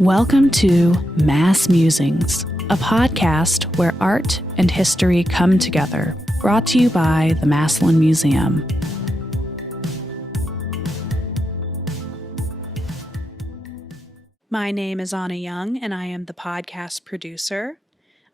Welcome to MassMusings, a podcast where art and history come together, brought to you by the Massillon Museum. My name is Anna Young, and I am the podcast producer.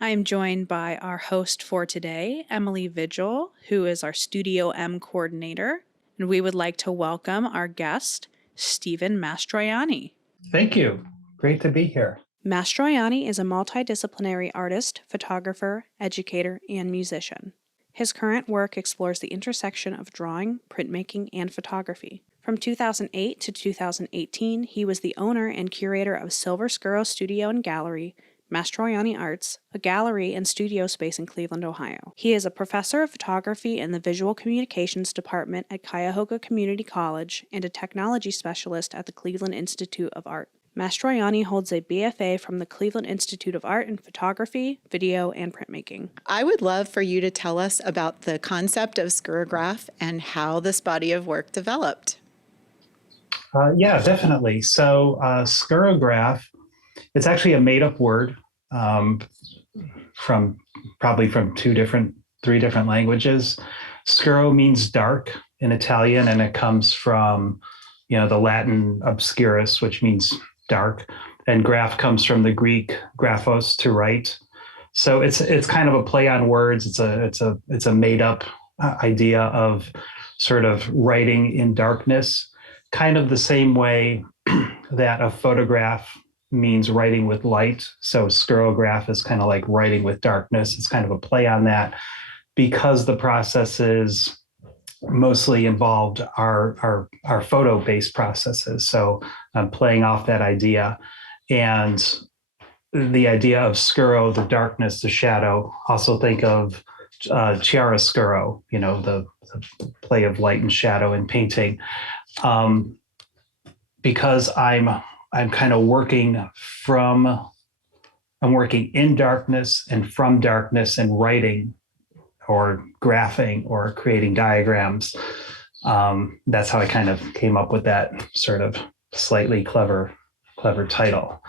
I am joined by our host for today, Emily Vigil, who is our Studio M coordinator, and we would like to welcome our guest, Steven Mastroianni. Thank you. Great to be here. Mastroianni is a multidisciplinary artist, photographer, educator, and musician. His current work explores the intersection of drawing, printmaking, and photography. From 2008 to 2018, he was the owner and curator of Silver Scuro Studio and Gallery, Mastroianni Arts, a gallery and studio space in Cleveland, Ohio. He is a professor of photography in the Visual Communications Department at Cuyahoga Community College and a technology specialist at the Cleveland Institute of Art. Mastroianni holds a BFA from the Cleveland Institute of Art in photography, video, and printmaking. I would love for you to tell us about the concept of Scurograph and how this body of work developed. Yeah, definitely. So Scurograph, it's actually a made-up word from three different languages. Scuro means dark in Italian, and it comes from the Latin obscurus, which means dark, and graph comes from the Greek graphos, to write. So it's kind of a play on words. It's a made up idea of sort of writing in darkness, kind of the same way that a photograph means writing with light. So scurograph is kind of like writing with darkness. It's kind of a play on that because the processes mostly involved are photo-based processes. So I'm playing off that idea. And the idea of scuro, the darkness, the shadow, also think of chiaroscuro, the play of light and shadow in painting. Because I'm kind of working in darkness and from darkness and writing or graphing or creating diagrams. That's how I kind of came up with that sort of slightly clever title.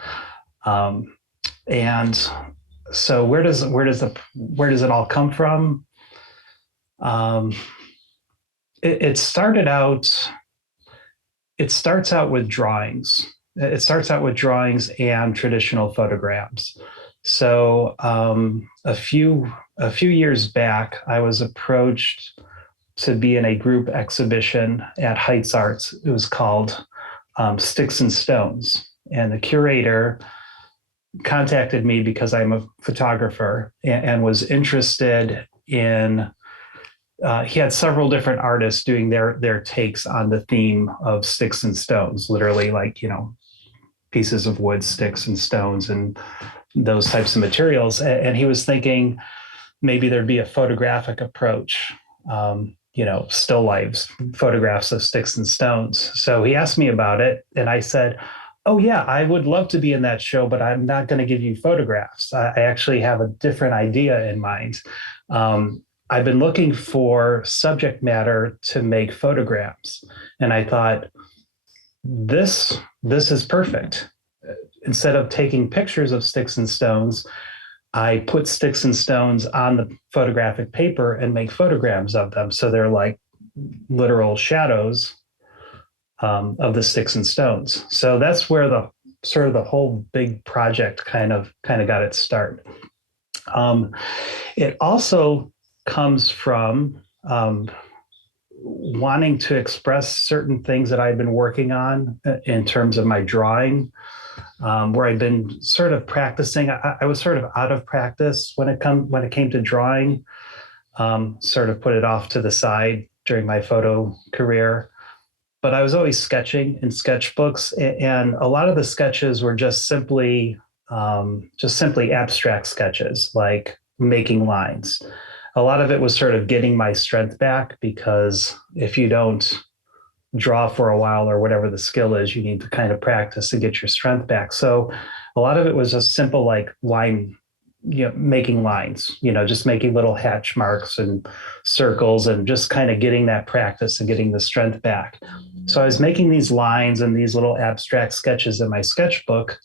And so where does it all come from? It starts out with drawings. It starts out with drawings and traditional photograms. So a few years back, I was approached to be in a group exhibition at Heights Arts. It was called Sticks and Stones. And the curator contacted me because I'm a photographer and was interested in, he had several different artists doing their takes on the theme of sticks and stones, literally like, pieces of wood, sticks and stones and those types of materials. And he was thinking maybe there'd be a photographic approach, still lifes, photographs of sticks and stones. So he asked me about it and I said, oh yeah, I would love to be in that show, but I'm not going to give you photographs. I actually have a different idea in mind. I've been looking for subject matter to make photographs. And I thought, this is perfect. Instead of taking pictures of sticks and stones, I put sticks and stones on the photographic paper and make photograms of them. So they're like literal shadows of the sticks and stones. So that's where the whole big project kind of got its start. It also comes from wanting to express certain things that I've been working on in terms of my drawing, where I'd been sort of practicing. I was sort of out of practice when it came to drawing, sort of put it off to the side during my photo career. But I was always sketching in sketchbooks, and a lot of the sketches were just simply abstract sketches, like making lines. A lot of it was sort of getting my strength back, because if you don't draw for a while or whatever the skill is, you need to kind of practice to get your strength back. So a lot of it was just simple, like line, making lines, just making little hatch marks and circles and just kind of getting that practice and getting the strength back. So I was making these lines and these little abstract sketches in my sketchbook,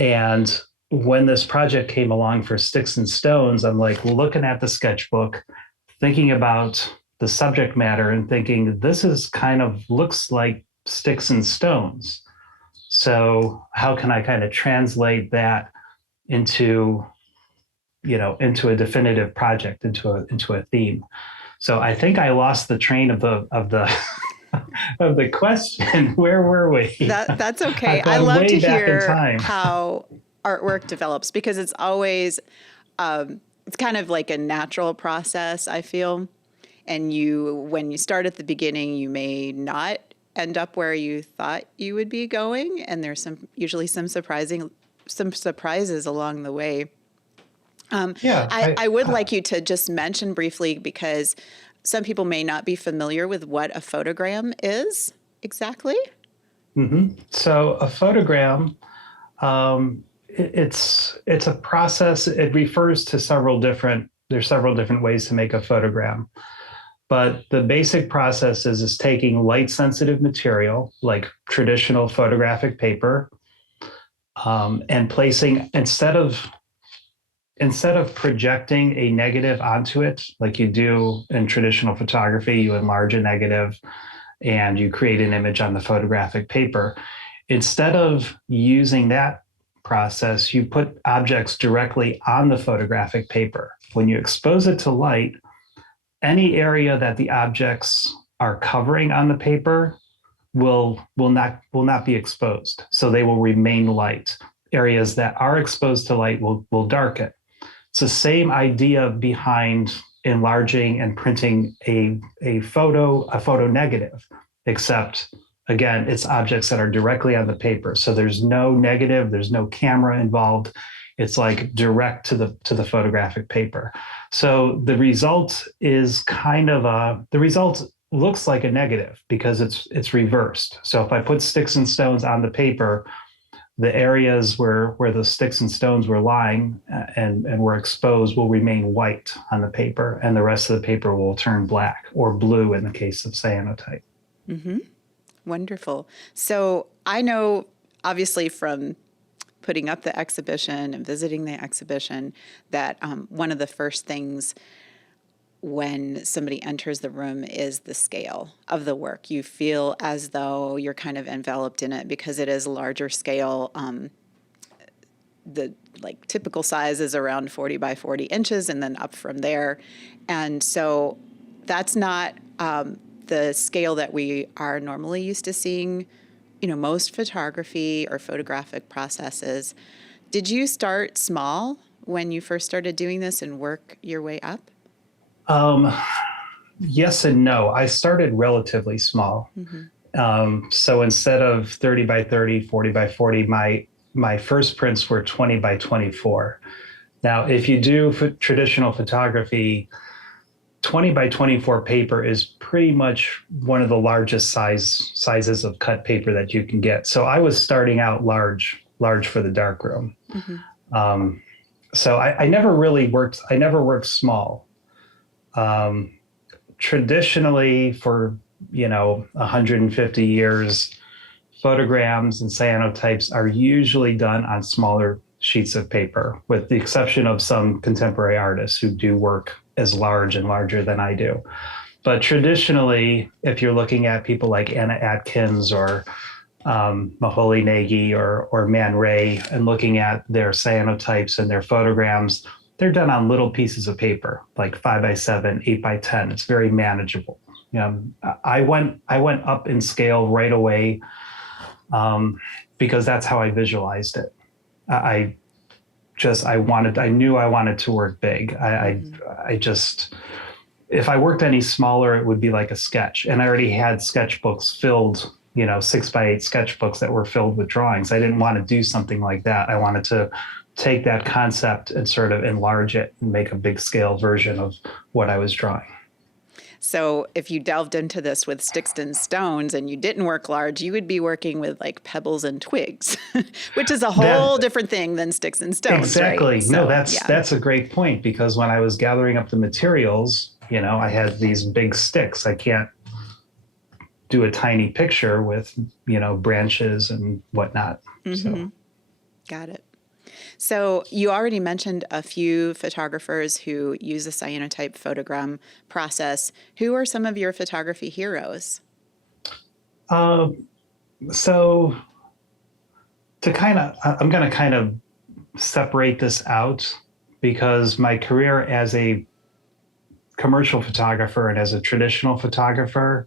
And when this project came along for Sticks and Stones, I'm like looking at the sketchbook, thinking about the subject matter and thinking, this is kind of looks like Sticks and Stones. So how can I kind of translate that into, into a definitive project, into a theme? So I think I lost the train of the of the question. Where were we? That's okay. I love to hear how artwork develops, because it's always, it's kind of like a natural process, I feel. And when you start at the beginning, you may not end up where you thought you would be going. And there's usually some surprises along the way. I would like you to just mention briefly, because some people may not be familiar with what a photogram is exactly. Mm-hmm. So a photogram, it's a process. It refers to there's several different ways to make a photogram. But the basic process is taking light sensitive material like traditional photographic paper, and placing, instead of projecting a negative onto it, like you do in traditional photography, you enlarge a negative and you create an image on the photographic paper. Instead of using that process, you put objects directly on the photographic paper. When you expose it to light, any area that the objects are covering on the paper will not be exposed. So they will remain light. Areas that are exposed to light will darken. It's the same idea behind enlarging and printing a photo negative, except again, it's objects that are directly on the paper. So there's no negative, there's no camera involved. It's like direct to the photographic paper. So the result is the result looks like a negative because it's reversed. So if I put sticks and stones on the paper, the areas where the sticks and stones were lying and were exposed will remain white on the paper, and the rest of the paper will turn black or blue in the case of cyanotype. Mm-hmm. Wonderful. So I know, obviously, from putting up the exhibition and visiting the exhibition, that one of the first things when somebody enters the room is the scale of the work. You feel as though you're kind of enveloped in it because it is larger scale. The typical size is around 40 by 40 inches and then up from there. And so that's not the scale that we are normally used to seeing, most photography or photographic processes. Did you start small when you first started doing this and work your way up? Yes and no. I started relatively small. Mm-hmm. So instead of 30 by 30, 40 by 40, my first prints were 20 by 24. Now, if you do traditional photography, 20 by 24 paper is pretty much one of the largest sizes of cut paper that you can get. So I was starting out large for the darkroom. Mm-hmm. So I never worked small. Traditionally, for 150 years, photograms and cyanotypes are usually done on smaller sheets of paper, with the exception of some contemporary artists who do work as large and larger than I do. But traditionally, if you're looking at people like Anna Atkins or Maholi Nagy or Man Ray and looking at their cyanotypes and their photograms, they're done on little pieces of paper, like 5 by 7, 8 by 10. It's very manageable. I went up in scale right away because that's how I visualized it. I knew I wanted to work big. If I worked any smaller, it would be like a sketch. And I already had sketchbooks filled, 6 by 8 sketchbooks that were filled with drawings. I didn't want to do something like that. I wanted to take that concept and sort of enlarge it and make a big scale version of what I was drawing. So if you delved into this with sticks and stones and you didn't work large, you would be working with like pebbles and twigs, which is a whole different thing than sticks and stones. Exactly. Right? No, that's a great point, because when I was gathering up the materials, I had these big sticks. I can't do a tiny picture with, branches and whatnot. Mm-hmm. So. Got it. So you already mentioned a few photographers who use the cyanotype photogram process. Who are some of your photography heroes? So I'm going to kind of separate this out because my career as a commercial photographer and as a traditional photographer,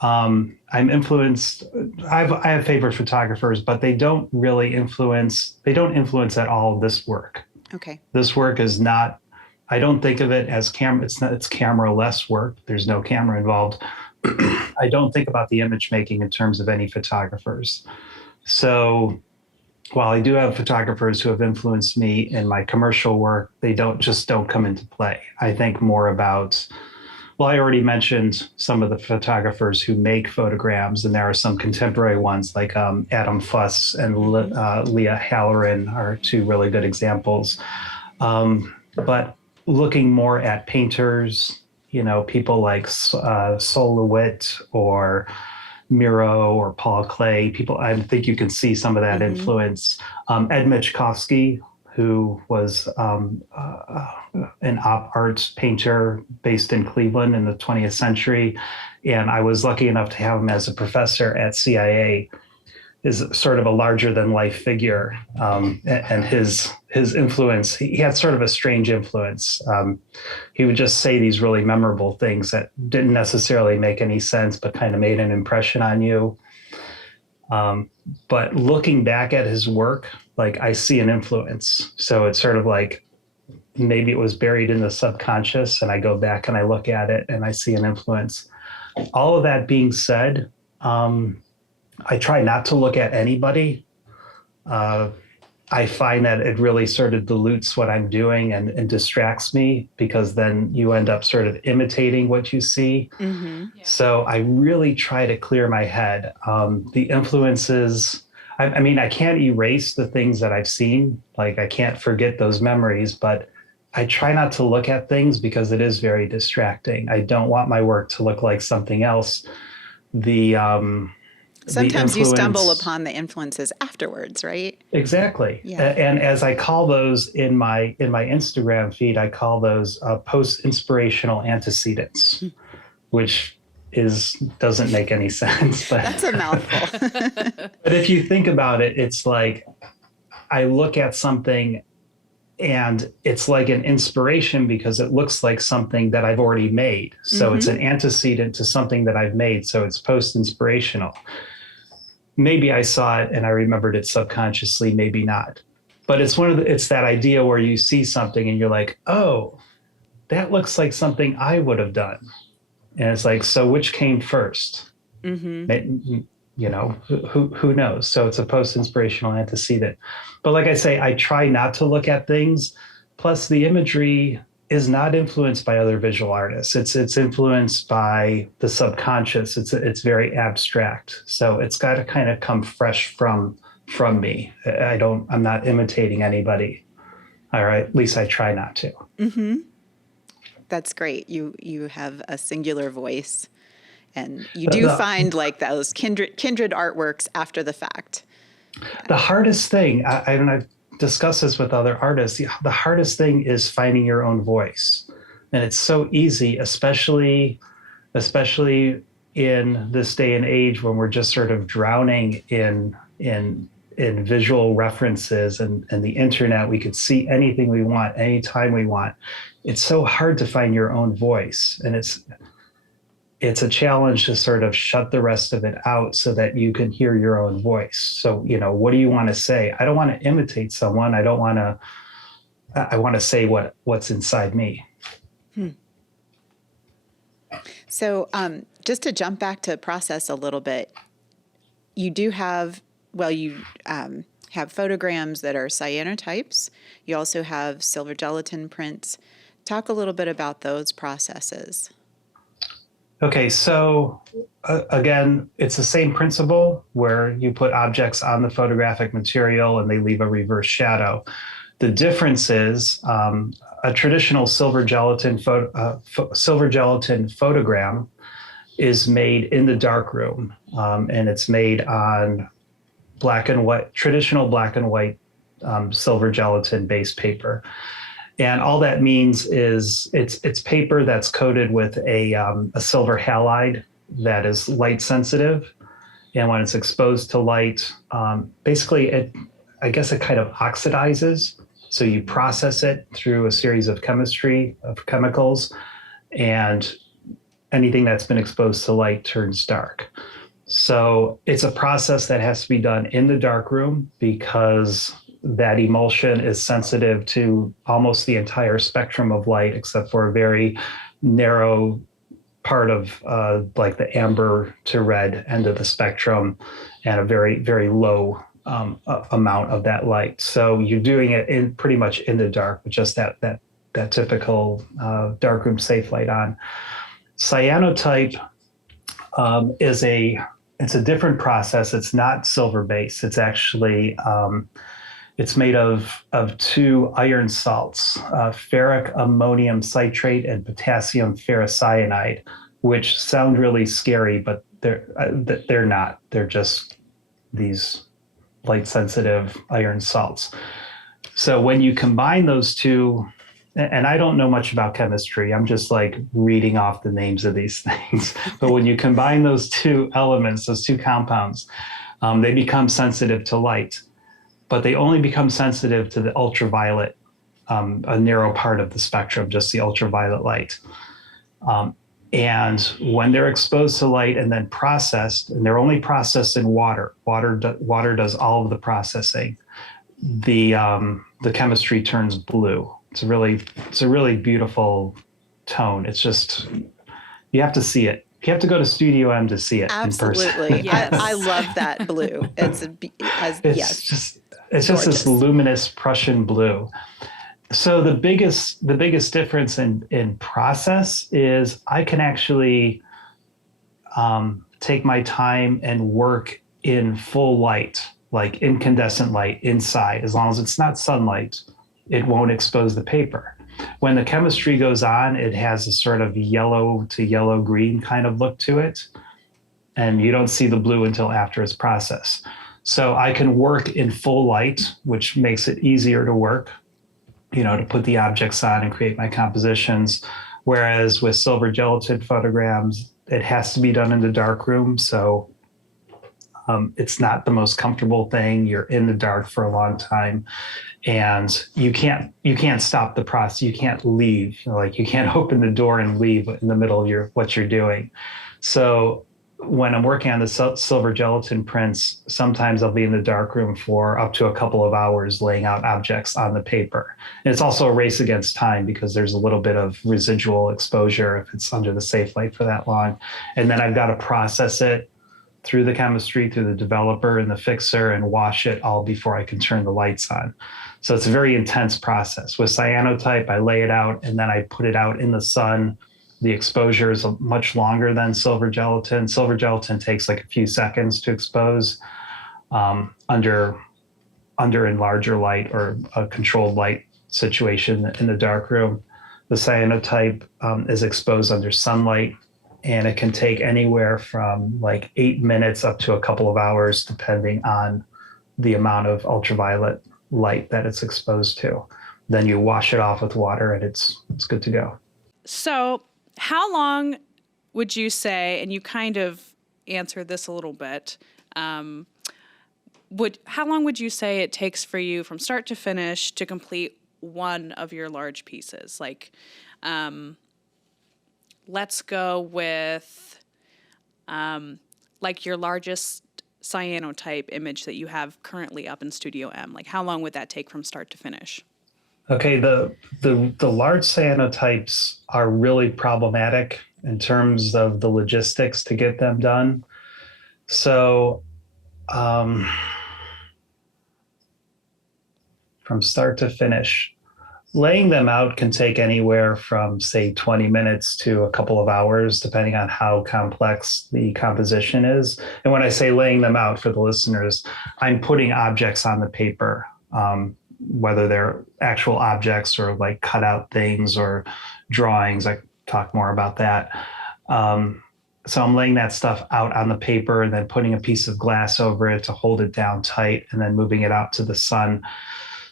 I'm influenced. I have favorite photographers, but they don't influence at all this work. Okay. This work is not, I don't think of it as it's camera less work. There's no camera involved. I don't think about the image making in terms of any photographers. So while I do have photographers who have influenced me in my commercial work, they don't come into play. I think more about, well, I already mentioned some of the photographers who make photograms, and there are some contemporary ones like Adam Fuss and Leah Halloran are two really good examples. But looking more at painters, people like Sol LeWitt or Miro or Paul Klee, I think you can see some of that influence. Ed Michkowski, who was an op art painter based in Cleveland in the 20th century. And I was lucky enough to have him as a professor at CIA, is sort of a larger than life figure. And his influence, he had sort of a strange influence. He would just say these really memorable things that didn't necessarily make any sense, but kind of made an impression on you. But looking back at his work, like I see an influence. So it's sort of like maybe it was buried in the subconscious, and I go back and I look at it and I see an influence. All of that being said, I try not to look at anybody. I find that it really sort of dilutes what I'm doing and distracts me, because then you end up sort of imitating what you see. Mm-hmm. Yeah. So I really try to clear my head. The influences, I mean, I can't erase the things that I've seen. Like I can't forget those memories, but I try not to look at things because it is very distracting. I don't want my work to look like something else. Sometimes you stumble upon the influences afterwards, right? Exactly. Yeah. And as I call those in my Instagram feed, I call those post-inspirational antecedents, which doesn't make any sense. But that's a mouthful. But if you think about it, it's like I look at something and it's like an inspiration because it looks like something that I've already made. So it's an antecedent to something that I've made. So it's post-inspirational. Maybe I saw it and I remembered it subconsciously, maybe not. But it's that idea where you see something and you're like, oh, that looks like something I would have done. And it's like, so which came first? Mm-hmm. Who knows? So it's a post-inspirational antecedent. But like I say, I try not to look at things. Plus the imagery is not influenced by other visual artists. It's influenced by the subconscious. It's very abstract. So it's got to kind of come fresh from me. I'm not imitating anybody. All right. At least I try not to. Mm-hmm. That's great. You have a singular voice. And you do find like those kindred artworks after the fact. The hardest thing, I've discussed this with other artists, the hardest thing is finding your own voice. And it's so easy, especially in this day and age when we're just sort of drowning in visual references and the internet. We could see anything we want, anytime we want. It's so hard to find your own voice. And it's a challenge to sort of shut the rest of it out so that you can hear your own voice. So, what do you want to say? I don't want to imitate someone. I want to say what's inside me. So just to jump back to process a little bit, you do have, have photograms that are cyanotypes. You also have silver gelatin prints. Talk a little bit about those processes. Okay, so again, it's the same principle where you put objects on the photographic material and they leave a reverse shadow. The difference is a traditional silver gelatin photogram is made in the darkroom, and it's made on traditional black and white silver gelatin based paper. And all that means is it's paper that's coated with a silver halide that is light sensitive. And when it's exposed to light, basically I guess it kind of oxidizes. So you process it through a series of chemicals, and anything that's been exposed to light turns dark. So it's a process that has to be done in the dark room because that emulsion is sensitive to almost the entire spectrum of light, except for a very narrow part of like the amber to red end of the spectrum, and a very, very low amount of that light. So you're doing it in pretty much in the dark with just that typical darkroom safe light on. Cyanotype it's a different process. It's not silver based. It's actually it's made of two iron salts, ferric ammonium citrate and potassium ferrocyanide, which sound really scary, but they're not. They're just these light sensitive iron salts. So when you combine those two, and I don't know much about chemistry, I'm just like reading off the names of these things. But when you combine those two elements, those two compounds, they become sensitive to light, but they only become sensitive to the ultraviolet, a narrow part of the spectrum, just the ultraviolet light. And when they're exposed to light and then processed, and they're only processed in water does all of the processing, the chemistry turns blue. It's a really beautiful tone. It's just, you have to see it. You have to go to Studio M to see it. Absolutely. In person. Yes. I love that blue. It's just this luminous Prussian blue. So the biggest difference in process is I can actually take my time and work in full light, like incandescent light inside, as long as it's not sunlight. It won't expose the paper. When the chemistry goes on, it has a sort of yellow to yellow green kind of look to it. And you don't see the blue until after it's processed. So I can work in full light, which makes it easier to work, to put the objects on and create my compositions. Whereas with silver gelatin photograms, it has to be done in the dark room. So it's not the most comfortable thing. You're in the dark for a long time, and you can't stop the process. You can't leave. You can't open the door and leave in the middle of what you're doing. So when I'm working on the silver gelatin prints, sometimes I'll be in the dark room for up to a couple of hours laying out objects on the paper. And it's also a race against time because there's a little bit of residual exposure if it's under the safe light for that long. And then I've got to process it through the chemistry, through the developer and the fixer, and wash it all before I can turn the lights on. So it's a very intense process. With cyanotype, I lay it out and then I put it out in the sun. The exposure is much longer than silver gelatin. Silver gelatin takes like a few seconds to expose under in larger light or a controlled light situation in the dark room. The cyanotype is exposed under sunlight, and it can take anywhere from like 8 minutes up to a couple of hours, depending on the amount of ultraviolet light that it's exposed to. Then you wash it off with water and it's good to go. So how long would you say, and you kind of answered this a little bit, how long would you say it takes for you from start to finish to complete one of your large pieces? Let's go with your largest cyanotype image that you have currently up in Studio M. How long would that take from start to finish? Okay, the large cyanotypes are really problematic in terms of the logistics to get them done. So from start to finish, laying them out can take anywhere from, say, 20 minutes to a couple of hours, depending on how complex the composition is. And when I say laying them out for the listeners, I'm putting objects on the paper, whether they're actual objects or like cut out things or drawings. I talk more about that. So I'm laying that stuff out on the paper and then putting a piece of glass over it to hold it down tight and then moving it out to the sun.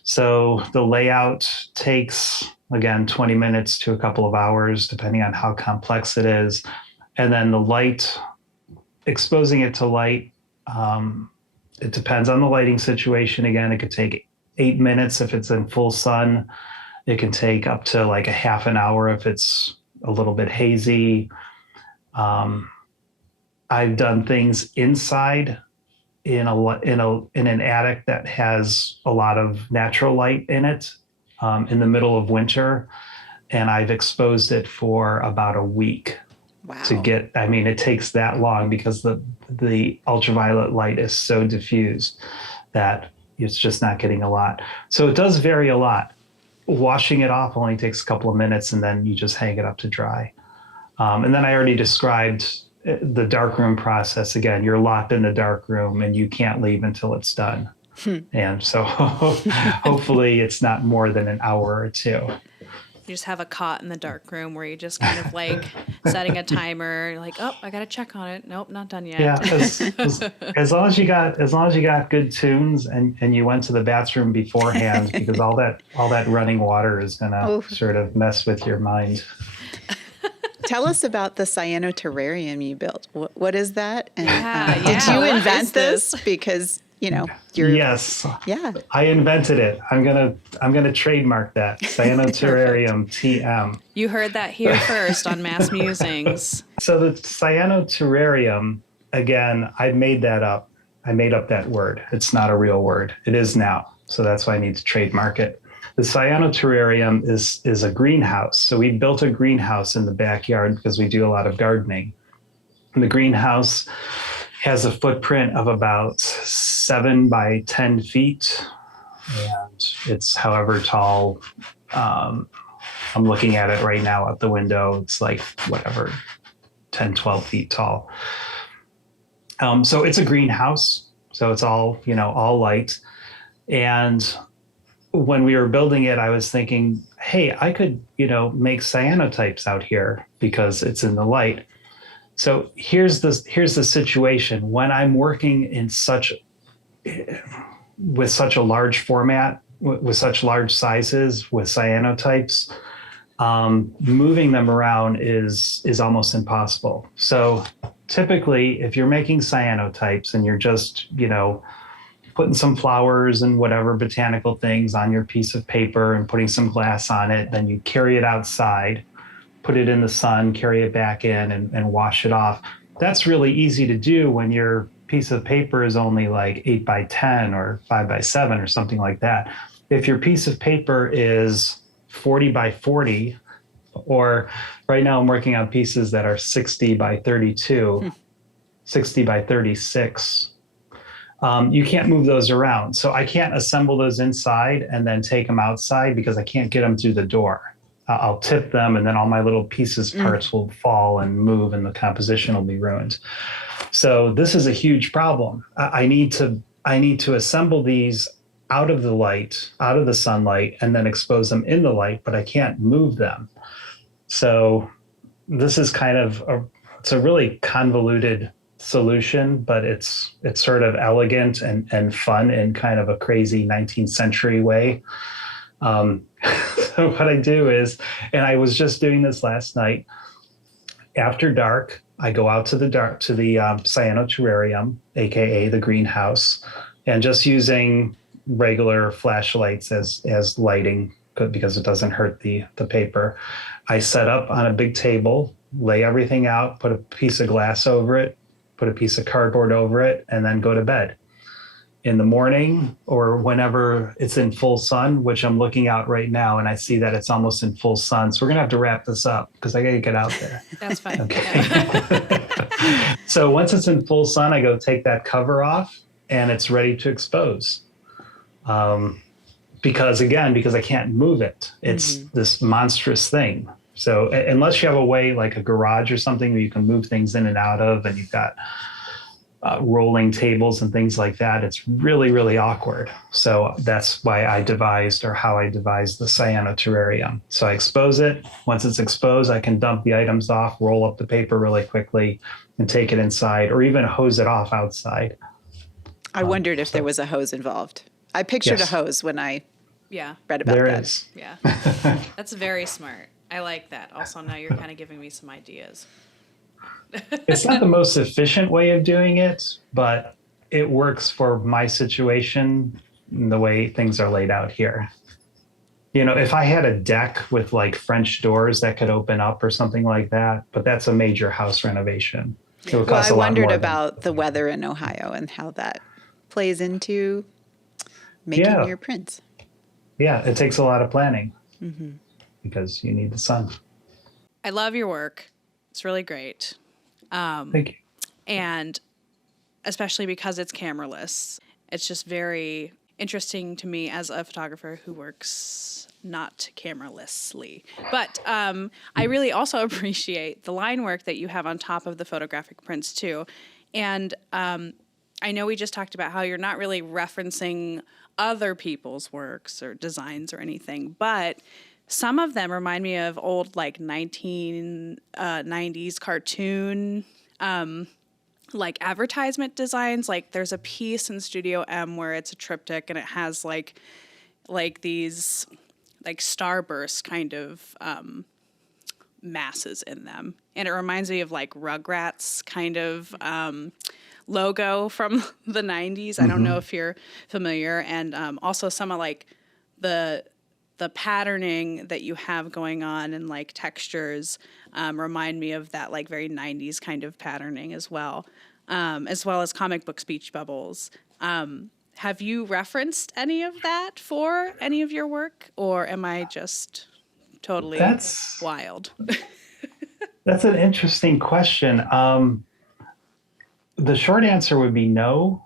So the layout takes, again, 20 minutes to a couple of hours, depending on how complex it is. And then the light, exposing it to light, it depends on the lighting situation. Again, it could take 8 minutes if it's in full sun. It can take up to like a half an hour if it's a little bit hazy. I've done things inside in an attic that has a lot of natural light in it, in the middle of winter, and I've exposed it for about a week. Wow. To get, I mean, it takes that long because the ultraviolet light is so diffused that it's just not getting a lot. So it does vary a lot. Washing it off only takes a couple of minutes, and then you just hang it up to dry. And then I already described the darkroom process. Again, you're locked in the darkroom and you can't leave until it's done. And so hopefully it's not more than an hour or two. You just have a cot in the dark room where you just kind of like setting a timer, like, oh, I got to check on it. Nope, not done yet. Yeah, as long as you got good tunes and you went to the bathroom beforehand, because all that running water is gonna sort of mess with your mind. Tell us about the Cyanoterrarium you built. What is that? And did you invent this? Because you're Yes. Yeah. I invented it. I'm gonna trademark that. Cyanoterrarium TM. You heard that here first on MassMusings. So the Cyanoterrarium, again, I made that up. I made up that word. It's not a real word. It is now. So that's why I need to trademark it. The Cyanoterrarium is a greenhouse. So we built a greenhouse in the backyard because we do a lot of gardening. And the greenhouse has a footprint of about 7 by 10 feet. And it's however tall. I'm looking at it right now out the window. It's like, 10, 12 feet tall. So it's a greenhouse. So it's all light. And when we were building it, I was thinking, hey, I could, make cyanotypes out here because it's in the light. So here's the situation. When I'm working with such a large format, with such large sizes, with cyanotypes, moving them around is almost impossible. So typically, if you're making cyanotypes and you're just, putting some flowers and whatever botanical things on your piece of paper and putting some glass on it, then you carry it outside, put it in the sun, carry it back in and wash it off. That's really easy to do when your piece of paper is only like 8 by 10 or 5 by 7 or something like that. If your piece of paper is 40 by 40, or right now I'm working on pieces that are 60 by 32, 60 by 36, you can't move those around. So I can't assemble those inside and then take them outside because I can't get them through the door. I'll tip them and then all my little parts will fall and move and the composition will be ruined. So this is a huge problem. I need to assemble these out of the light, out of the sunlight, and then expose them in the light, but I can't move them. So this is kind of it's a really convoluted solution, but it's sort of elegant and fun in kind of a crazy 19th century way. So what I do is, and I was just doing this last night, after dark, I go out to the Cyanoterrarium, aka the greenhouse, and just using regular flashlights as lighting because it doesn't hurt the paper. I set up on a big table, lay everything out, put a piece of glass over it, put a piece of cardboard over it, and then go to bed. In the morning or whenever it's in full sun, which I'm looking out right now, and I see that it's almost in full sun. So we're gonna have to wrap this up because I gotta get out there. That's fine. Okay. Yeah. So once it's in full sun, I go take that cover off and it's ready to expose. Because I can't move it. It's this monstrous thing. So unless you have a way like a garage or something where you can move things in and out of, and you've got rolling tables and things like that, it's really, really awkward. So that's why I devised the Cyanoterrarium. So I expose it. Once it's exposed, I can dump the items off, roll up the paper really quickly and take it inside, or even hose it off outside. I wondered if there was a hose involved. I pictured a hose when I Yeah. read about There that. is. Yeah. That's very smart. I like that. Also, now you're kind of giving me some ideas. It's not the most efficient way of doing it, but it works for my situation and the way things are laid out here. You know, if I had a deck with like French doors that could open up or something like that, but that's a major house renovation. It would Well, cost I a lot wondered more about the weather in Ohio and how that plays into making Yeah. your prints. Yeah, it takes a lot of planning because you need the sun. I love your work. It's really great. Thank you. And especially because it's cameraless, it's just very interesting to me as a photographer who works not cameralessly. But I really also appreciate the line work that you have on top of the photographic prints too. And I know we just talked about how you're not really referencing other people's works or designs or anything, but some of them remind me of old like 1990s cartoon like advertisement designs. Like there's a piece in Studio M where it's a triptych and it has like these like starburst kind of masses in them, and it reminds me of like Rugrats kind of logo from the 90s. I don't know if you're familiar. And also some of like the patterning that you have going on and like textures remind me of that like very 90s kind of patterning as well as comic book speech bubbles. Have you referenced any of that for any of your work, or am I just totally wild? That's an interesting question. The short answer would be no,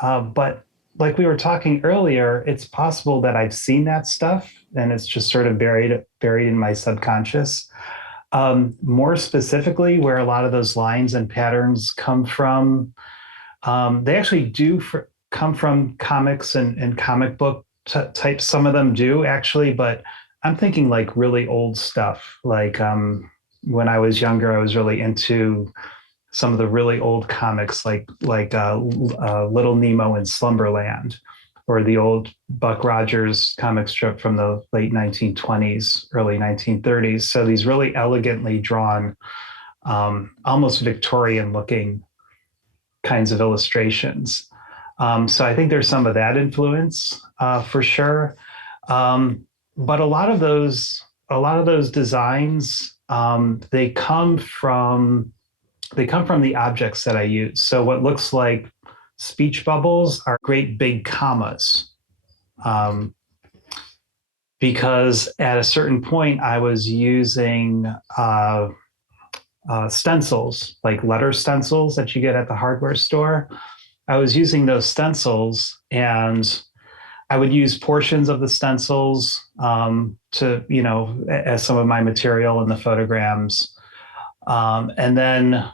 but like we were talking earlier, it's possible that I've seen that stuff and it's just sort of buried in my subconscious. More specifically, where a lot of those lines and patterns come from, they actually do come from comics and comic book types. Some of them do actually, but I'm thinking like really old stuff. Like when I was younger, I was really into some of the really old comics, like Little Nemo and Slumberland, or the old Buck Rogers comic strip from the late 1920s, early 1930s. So these really elegantly drawn, almost Victorian-looking kinds of illustrations. So I think there's some of that influence for sure. But a lot of those designs, they come from the objects that I use. So what looks like speech bubbles are great big commas. Because at a certain point, I was using stencils, like letter stencils that you get at the hardware store. I was using those stencils, and I would use portions of the stencils to, as some of my material in the photograms. And then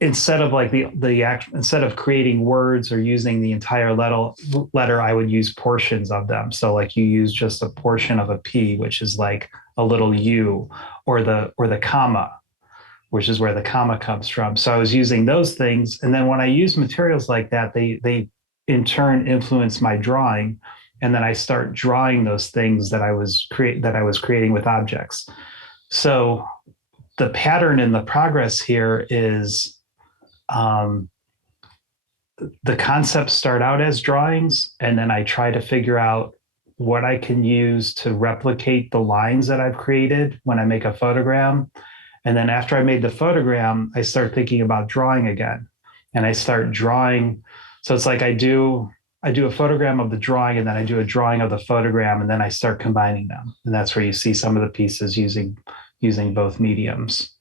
instead of like instead of creating words or using the entire letter, I would use portions of them. So like you use just a portion of a P, which is like a little U, or the comma, which is where the comma comes from. So I was using those things. And then when I use materials like that, they in turn influence my drawing. And then I start drawing those things that I was creating with objects. So the pattern in the progress here is the concepts start out as drawings, and then I try to figure out what I can use to replicate the lines that I've created when I make a photogram. And then after I made the photogram, I start thinking about drawing again, and I start drawing. So it's like I do a photogram of the drawing, and then I do a drawing of the photogram, and then I start combining them. And that's where you see some of the pieces using both mediums.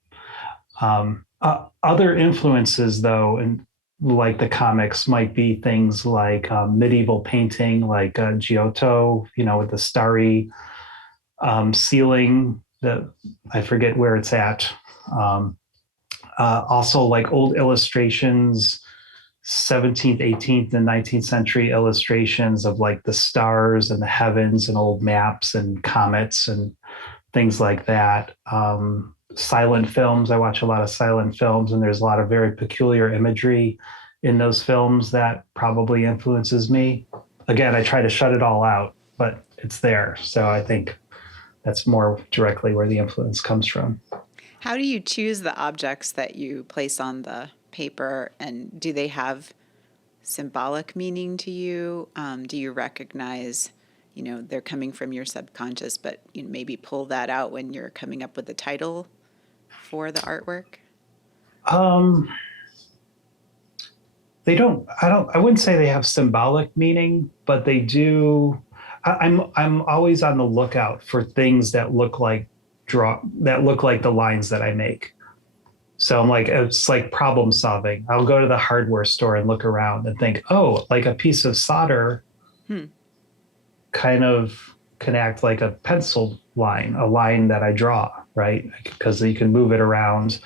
Other influences, though, and like the comics, might be things like medieval painting, like Giotto, with the starry ceiling. I forget where it's at. Also, like old illustrations, 17th, 18th, and 19th century illustrations of like the stars and the heavens and old maps and comets and things like that. Silent films. I watch a lot of silent films, and there's a lot of very peculiar imagery in those films that probably influences me. Again, I try to shut it all out, but it's there. So I think that's more directly where the influence comes from. How do you choose the objects that you place on the paper, and do they have symbolic meaning to you? Do you recognize, they're coming from your subconscious, but you maybe pull that out when you're coming up with the title for the artwork? I wouldn't say they have symbolic meaning, but they do. I'm always on the lookout for things that look like the lines that I make. So it's like problem solving. I'll go to the hardware store and look around and think, oh, like a piece of solder kind of can act like a pencil line, a line that I draw, right? Because you can move it around.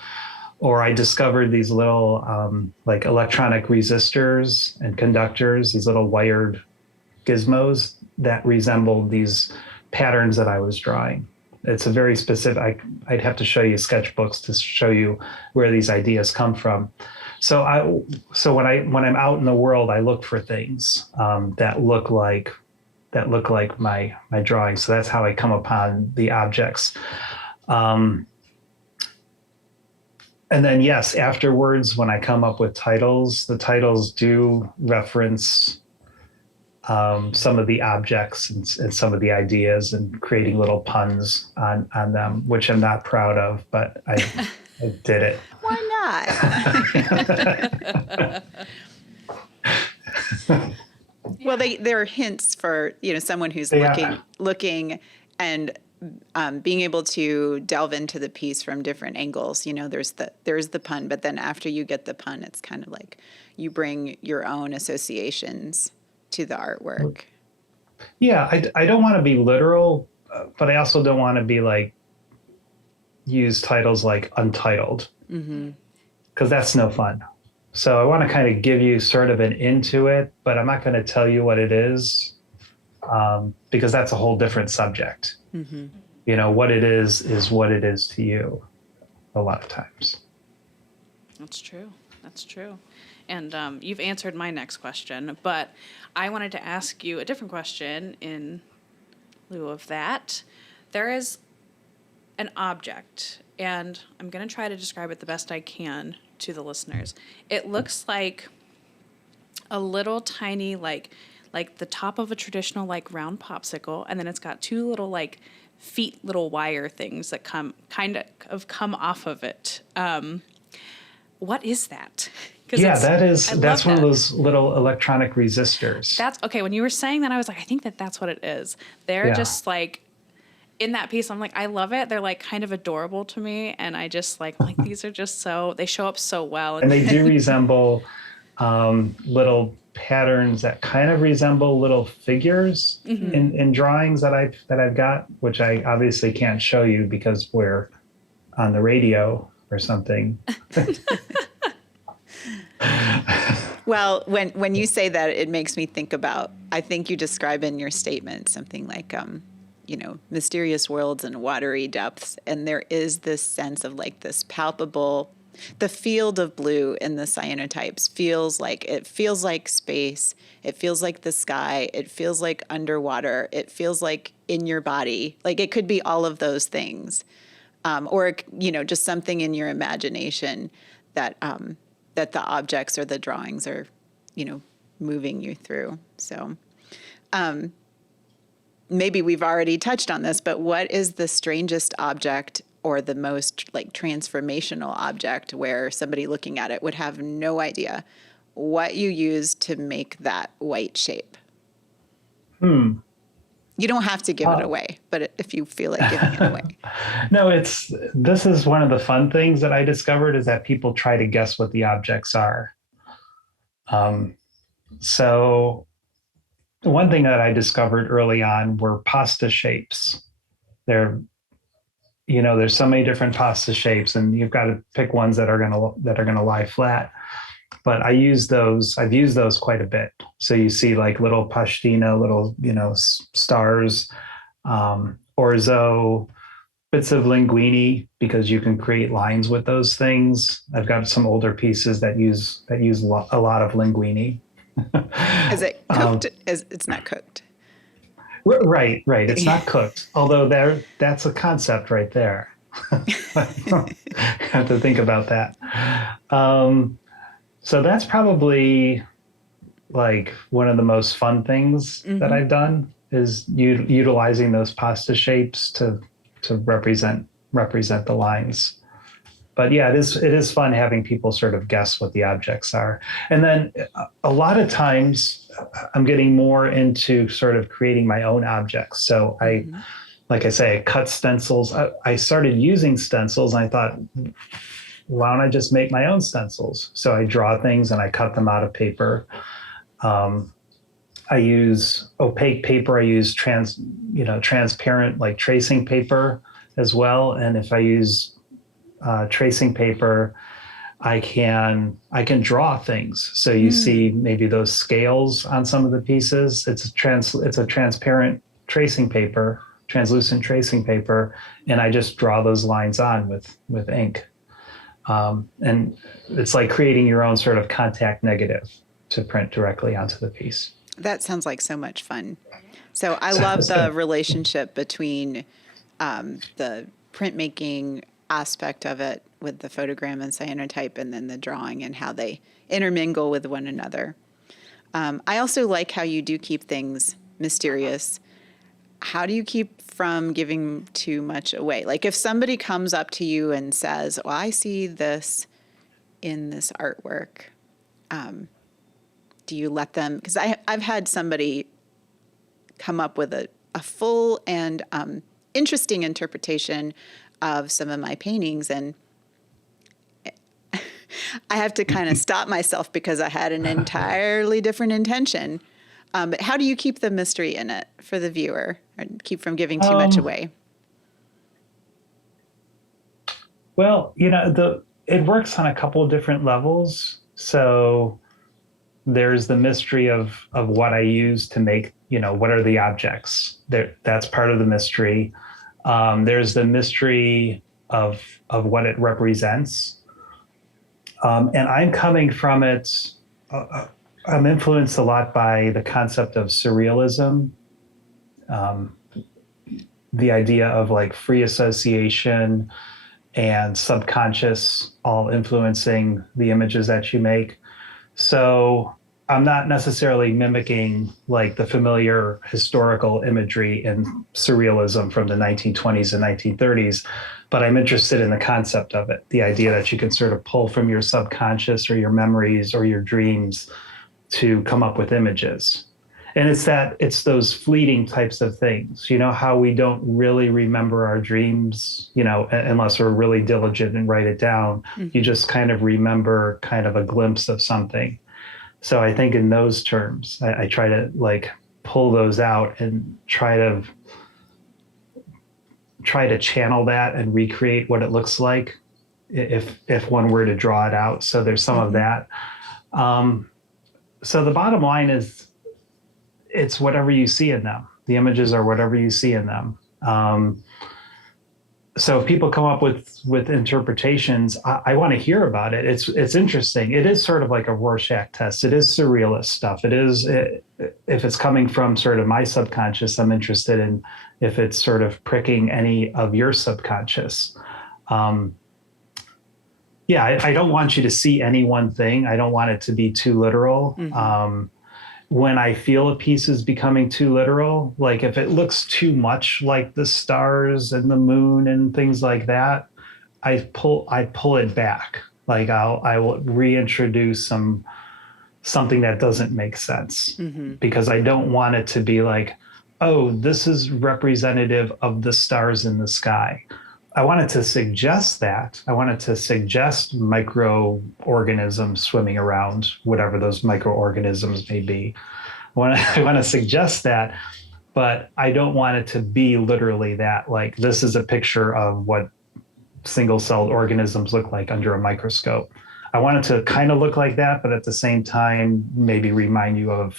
Or I discovered these little like electronic resistors and conductors, these little wired gizmos that resemble these patterns that I was drawing. It's a very specific, I'd have to show you sketchbooks to show you where these ideas come from. So when I'm out in the world, I look for things that look like my drawings. So that's how I come upon the objects. And then, yes, afterwards, when I come up with titles, the titles do reference some of the objects and some of the ideas, and creating little puns on them, which I'm not proud of, but I did it. Why not? Well, they're hints for someone who's looking and being able to delve into the piece from different angles. There's the pun, but then after you get the pun, it's kind of like you bring your own associations to the artwork. Yeah, I don't want to be literal, but I also don't want to be like use titles like untitled, because that's no fun. So I want to kind of give you sort of an into it, but I'm not going to tell you what it is, because that's a whole different subject. What it is what it is to you a lot of times. That's true. And you've answered my next question, but I wanted to ask you a different question in lieu of that. There is an object, and I'm going to try to describe it the best I can to the listeners. It looks like a little tiny, like the top of a traditional round popsicle, and then it's got two little little wire things that come off of it. What is that? That's one of those little electronic resistors. That's okay. When you were saying that, I was like, I think that's what it is. They're just in that piece. I'm like, I love it. They're kind of adorable to me, and I just these are just they show up so well. And they do resemble little patterns that kind of resemble little figures in drawings that I've got, which I obviously can't show you because we're on the radio or something. Well, when you say that, it makes me think about, I think you describe in your statement something like, mysterious worlds and watery depths. And there is this sense of this palpable, the field of blue in the cyanotypes feels like space. It feels like the sky. It feels like underwater. It feels like in your body. It could be all of those things. Or, just something in your imagination that the objects or the drawings are, moving you through. So maybe we've already touched on this, but what is the strangest object or the most transformational object where somebody looking at it would have no idea what you used to make that white shape? You don't have to give it away, but if you feel like giving it away. No, this is one of the fun things that I discovered, is that people try to guess what the objects are. So one thing that I discovered early on were pasta shapes. There's so many different pasta shapes, and you've got to pick ones that are gonna lie flat. But I've used those quite a bit. So you see little pashtina, little, stars, orzo, bits of linguine, because you can create lines with those things. I've got some older pieces that use a lot of linguine. Is it cooked? It's not cooked. Right, right. It's not cooked, although that's a concept right there. Have to think about that. Um, so that's probably like one of the most fun things that Mm-hmm. I've done is utilizing those pasta shapes to represent the lines. But yeah, it is fun having people sort of guess what the objects are. And then a lot of times I'm getting more into sort of creating my own objects. So Mm-hmm. like I say, I cut stencils. I started using stencils and I thought, why don't I just make my own stencils? So I draw things and I cut them out of paper. Um, I use opaque paper. I use transparent like tracing paper as well. And if I use tracing paper, I can draw things. So you see maybe those scales on some of the pieces. It's a transparent tracing paper, translucent tracing paper, and I just draw those lines on with ink. And it's like creating your own sort of contact negative to print directly onto the piece. That sounds like so much fun. So I love the relationship between the printmaking aspect of it with the photogram and cyanotype and then the drawing and how they intermingle with one another. I also like how you do keep things mysterious. How do you keep from giving too much away? Like if somebody comes up to you and says, well, I see this in this artwork, do you let them? Because I've had somebody come up with a full and interesting interpretation of some of my paintings, and I have to kind of stop myself because I had an entirely different intention. But how do you keep the mystery in it for the viewer and keep from giving too much away? Well, it works on a couple of different levels. So there's the mystery of what I use to make, what are the objects there. That's part of the mystery. There's the mystery of what it represents. And I'm coming from it. I'm influenced a lot by the concept of surrealism, the idea of like free association and subconscious all influencing the images that you make. So I'm not necessarily mimicking like the familiar historical imagery in surrealism from the 1920s and 1930s, but I'm interested in the concept of it, the idea that you can sort of pull from your subconscious or your memories or your dreams to come up with images. And it's those fleeting types of things, how we don't really remember our dreams, unless we're really diligent and write it down. You just kind of remember kind of a glimpse of something. So I think in those terms, I try to like pull those out and try to channel that and recreate what it looks like if one were to draw it out. So there's some of that. So the bottom line is it's whatever you see in them. The images are whatever you see in them. So if people come up with interpretations, I want to hear about it. It's interesting. It is sort of like a Rorschach test. It is surrealist stuff. If it's coming from sort of my subconscious, I'm interested in if it's sort of pricking any of your subconscious. I don't want you to see any one thing. I don't want it to be too literal. When I feel a piece is becoming too literal, like if it looks too much like the stars and the moon and things like that, I pull it back. Like I will reintroduce something that doesn't make sense because I don't want it to be like, oh, this is representative of the stars in the sky. I wanted to suggest that. I wanted to suggest microorganisms swimming around, whatever those microorganisms may be. I want to suggest that, but I don't want it to be literally that. Like this is a picture of what single-celled organisms look like under a microscope. I want it to kind of look like that, but at the same time, maybe remind you of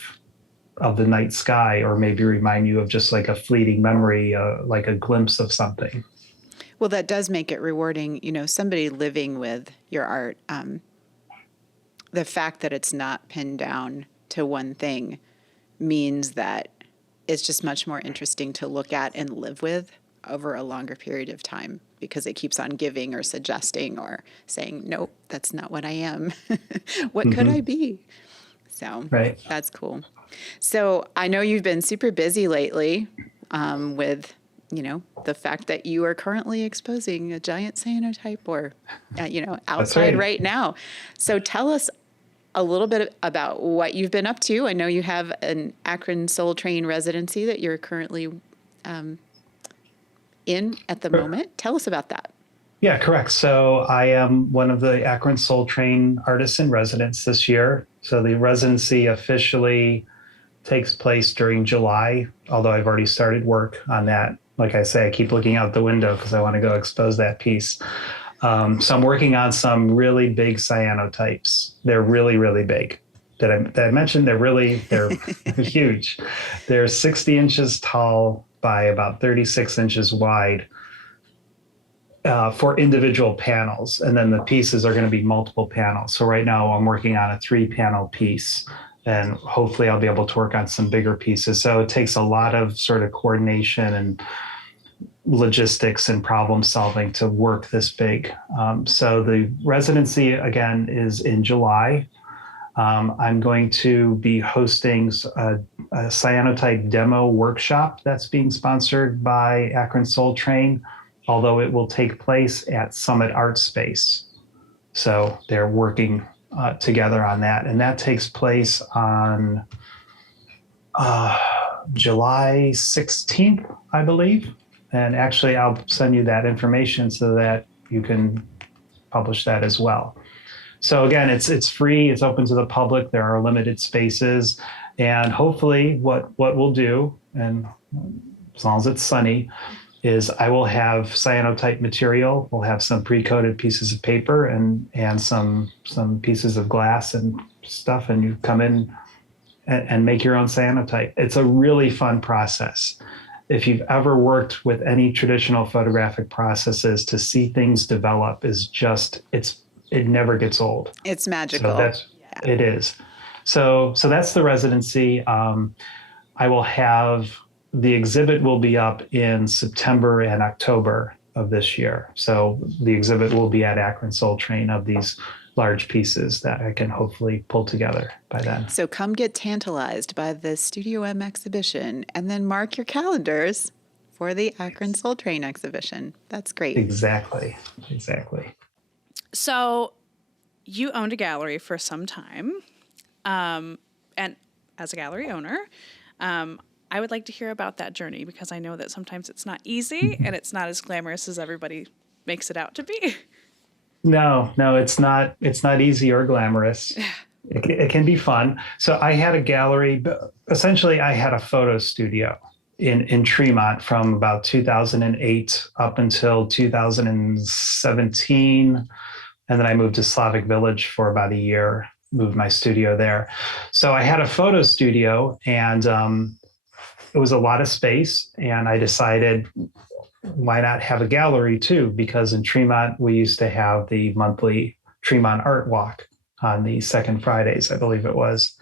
the night sky, or maybe remind you of just like a fleeting memory, like a glimpse of something. Well, that does make it rewarding. Somebody living with your art, the fact that it's not pinned down to one thing means that it's just much more interesting to look at and live with over a longer period of time, because it keeps on giving or suggesting or saying, nope, that's not what I am. What could I be? So Right. that's cool. So I know you've been super busy lately with, the fact that you are currently exposing a giant cyanotype or, outside right now. So tell us a little bit about what you've been up to. I know you have an Akron Soul Train residency that you're currently in at the moment. Tell us about that. Yeah, correct. So I am one of the Akron Soul Train artists in residence this year. So the residency officially takes place during July, although I've already started work on that. Like I say, I keep looking out the window because I want to go expose that piece. So I'm working on some really big cyanotypes. They're really, really big. Did I mention they're huge. They're 60 inches tall by about 36 inches wide for individual panels. And then the pieces are going to be multiple panels. So right now I'm working on a 3-panel piece, and hopefully I'll be able to work on some bigger pieces. So it takes a lot of sort of coordination and logistics and problem solving to work this big. So the residency, again, is in July. I'm going to be hosting a cyanotype demo workshop that's being sponsored by Akron Soul Train, although it will take place at Summit Art Space. So they're working together on that. And that takes place on July 16th, I believe. And actually, I'll send you that information so that you can publish that as well. So again, it's free, it's open to the public, there are limited spaces, and hopefully what we'll do, and as long as it's sunny, is I will have cyanotype material, we'll have some pre-coated pieces of paper and some pieces of glass and stuff, and you come in and make your own cyanotype. It's a really fun process. If you've ever worked with any traditional photographic processes, to see things develop is just, it never gets old. It's magical. So it is. So that's the residency. I will have, the exhibit will be up in September and October of this year. So the exhibit will be at Akron Soul Train of these large pieces that I can hopefully pull together by then. So come get tantalized by the Studio M exhibition and then mark your calendars for the Akron Soul Train exhibition. That's great. Exactly. So you owned a gallery for some time. And as a gallery owner, I would like to hear about that journey, because I know that sometimes it's not easy and it's not as glamorous as everybody makes it out to be. No, it's not easy or glamorous. It can be fun. So I had a gallery, but essentially I had a photo studio in Tremont from about 2008 up until 2017. And then I moved to Slavic Village for about a year, moved my studio there. So I had a photo studio, and it was a lot of space. And I decided, why not have a gallery too? Because in Tremont, we used to have the monthly Tremont Art Walk on the second Fridays, I believe it was.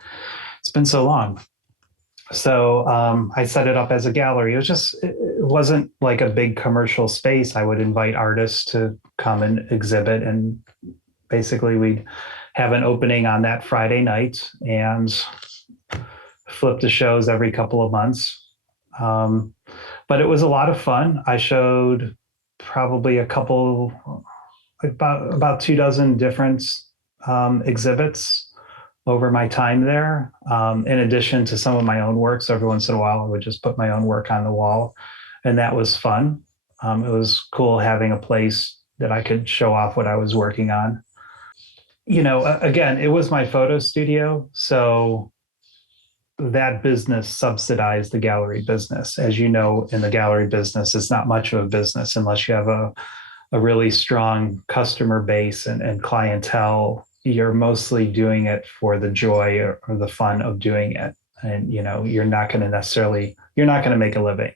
It's been so long. So I set it up as a gallery. It wasn't like a big commercial space. I would invite artists to come and exhibit, and basically we'd have an opening on that Friday night and flip the shows every couple of months. But it was a lot of fun. I showed probably about 24 different exhibits over my time there, in addition to some of my own work. So every once in a while, I would just put my own work on the wall, and that was fun. It was cool having a place that I could show off what I was working on. Again, it was my photo studio, so that business subsidized the gallery business. As you know, in the gallery business, it's not much of a business unless you have a really strong customer base and clientele. You're mostly doing it for the joy or the fun of doing it. And, you're not going to make a living.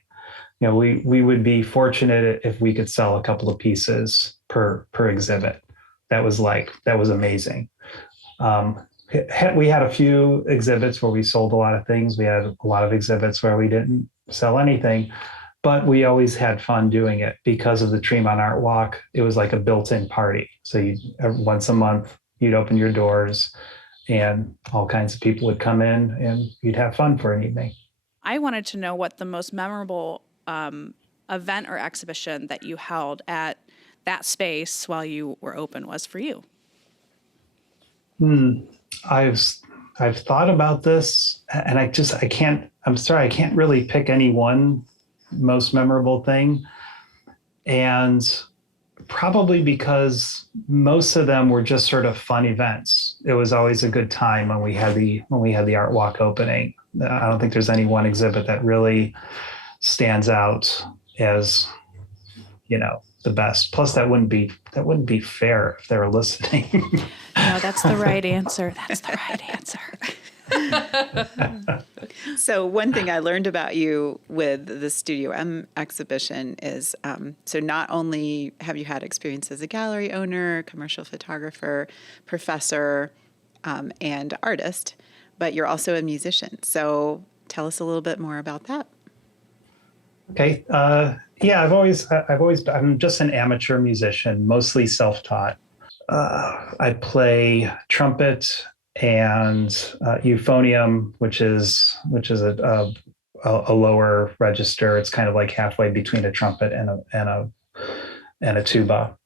We would be fortunate if we could sell a couple of pieces per exhibit. That was amazing. we had a few exhibits where we sold a lot of things. We had a lot of exhibits where we didn't sell anything, but we always had fun doing it because of the Tremont Art Walk. It was like a built-in party. So once a month, you'd open your doors and all kinds of people would come in and you'd have fun for an evening. I wanted to know what the most memorable event or exhibition that you held at that space while you were open was for you. I've thought about this, and I can't. I'm sorry, I can't really pick any one most memorable thing, and probably because most of them were just sort of fun events. It was always a good time when we had the art walk opening. I don't think there's any one exhibit that really stands out as, the best. Plus, that wouldn't be fair if they were listening. No, that's the right answer. That's the right answer. So one thing I learned about you with the Studio M exhibition is, so not only have you had experience as a gallery owner, commercial photographer, professor, and artist, but you're also a musician. So tell us a little bit more about that. Okay. Yeah, I'm just an amateur musician, mostly self-taught. I play trumpet and euphonium, which is a lower register. It's kind of like halfway between a trumpet and a tuba.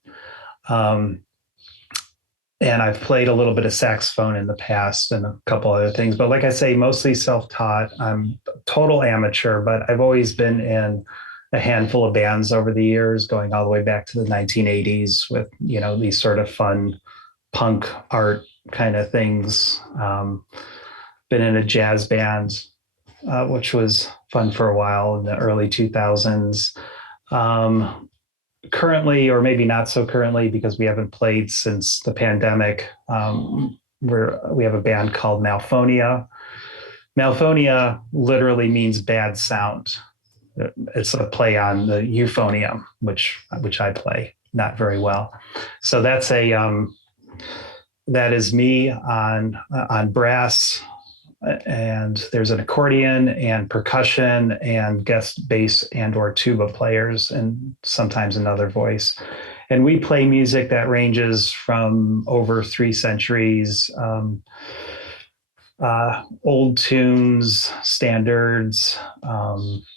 And I've played a little bit of saxophone in the past and a couple other things. But like I say, mostly self-taught. I'm total amateur, but I've always been in a handful of bands over the years, going all the way back to the 1980s with, these sort of fun punk art kind of things. Been in a jazz band, which was fun for a while in the early 2000s. Currently, or maybe not so currently, because we haven't played since the pandemic, we have a band called Malphonia. Malphonia literally means bad sound. It's a play on the euphonium, which I play not very well. So that is me on brass, and there's an accordion and percussion and guest bass and or tuba players and sometimes another voice. And we play music that ranges from over 3 centuries, old tunes, standards,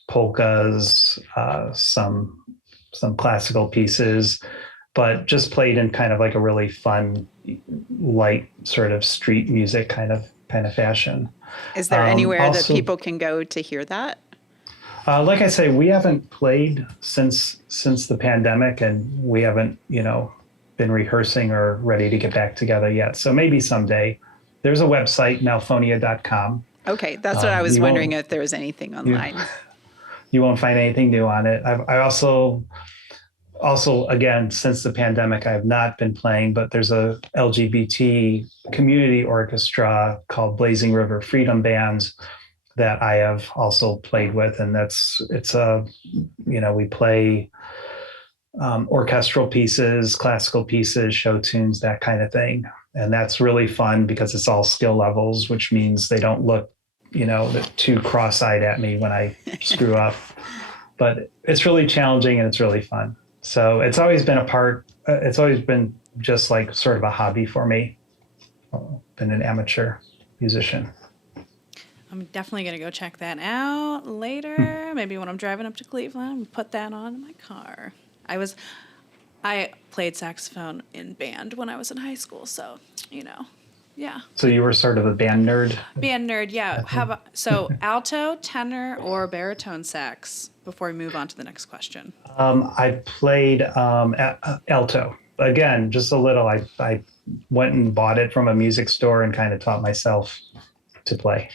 polkas, some classical pieces, but just played in kind of like a really fun, light sort of street music kind of fashion. Is there anywhere that people can go to hear that? Like I say, we haven't played since the pandemic, and we haven't, been rehearsing or ready to get back together yet. So maybe someday. There's a website, malphonia.com. Okay, that's what I was wondering, if there was anything online. You won't find anything new on it. I also, again, since the pandemic, I have not been playing, but there's a LGBT community orchestra called Blazing River Freedom Band that I have also played with. And we play orchestral pieces, classical pieces, show tunes, that kind of thing. And that's really fun because it's all skill levels, which means they don't look, too cross-eyed at me when I screw up. But it's really challenging and it's really fun. So it's always been it's always been just like sort of a hobby for me. Been an amateur musician. I'm definitely going to go check that out later. Maybe when I'm driving up to Cleveland, put that on in my car. I played saxophone in band when I was in high school, so, yeah. So you were sort of a band nerd? Band nerd, yeah. So alto, tenor, or baritone sax before we move on to the next question? I played alto. Again, just a little. I went and bought it from a music store and kind of taught myself to play.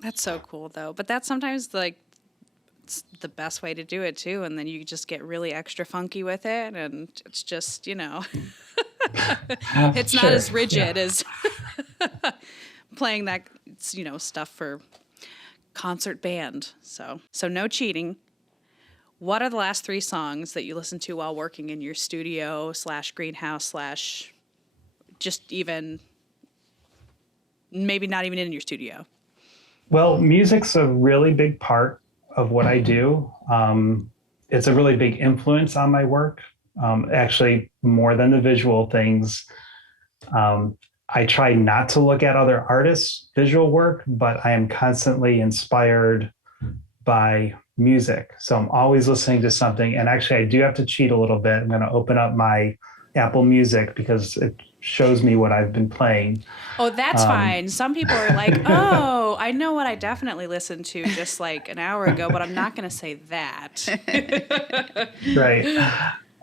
That's so cool, though. But that's sometimes it's the best way to do it, too. And then you just get really extra funky with it. And it's just, it's not as rigid as playing that, stuff for concert band. So no cheating. What are the last 3 songs that you listen to while working in your studio /greenhouse / just even maybe not even in your studio? Well, music's a really big part of what I do. It's a really big influence on my work, actually, more than the visual things. I try not to look at other artists' visual work, but I am constantly inspired by music. So I'm always listening to something. And actually, I do have to cheat a little bit. I'm going to open up my Apple Music because it shows me what I've been playing. Oh, that's fine. Some people are like, oh, I know what I definitely listened to just like an hour ago, but I'm not going to say that. Right.